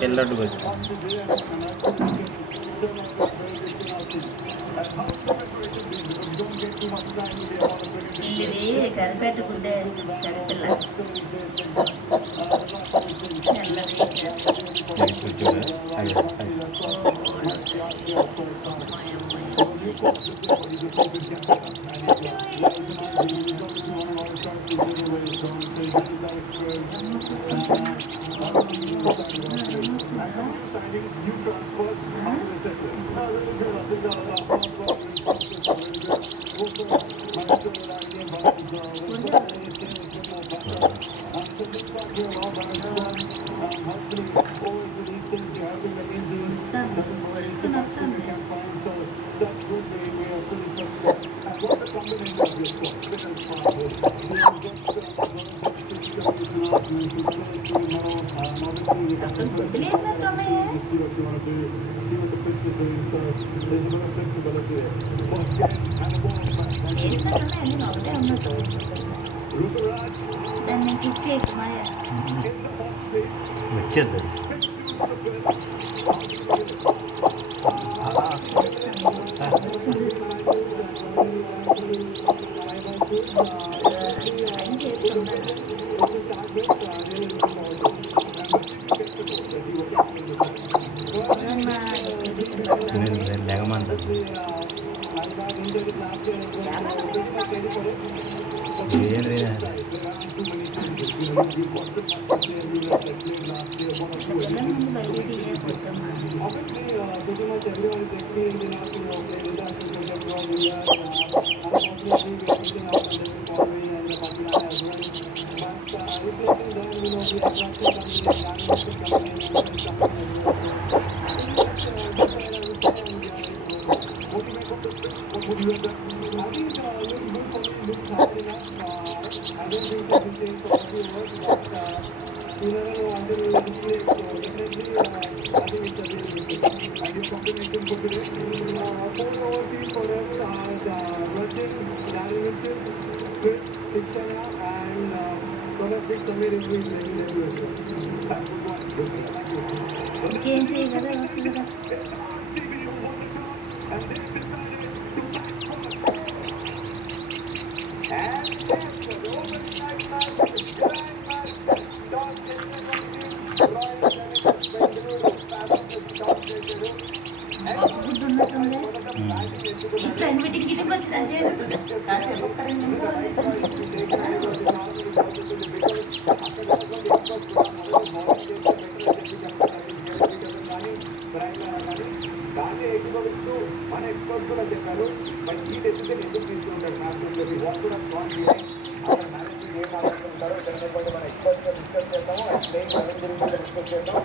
తెల్లటికి వచ్చింది. ఇది కనిపెట్టుకుంటే కనిపిల్ల దానికి ఇచ్చేది మాయ వచ్చేది లేకమంట ఇంకేం చేయగలరా గుడ్డు ఉన్నట్టుంది ఇప్పుడు మీటింగ్ గిటింగ్ వచ్చిన చేస్తుంది కాసేపు ఒక్క 2 నిమిషాలు దాన్ని ఎక్స్పర్ట్స్ మన ఎక్స్పర్ట్స్ కూడా చెప్పారు బట్ ఈ డెసిషన్ ఎందుకు తీసుకుంటారు నాకు వాట్ కూడా స్ట్రాంగ్ అక్కడ మేనేజ్మెంట్ ఏం ఆలోచిస్తుంటారో మన ఎక్స్పర్ట్స్ డిస్కస్ చేద్దాము అండ్ ప్లేయింగ్ గురించి డిస్కస్ చేద్దాం.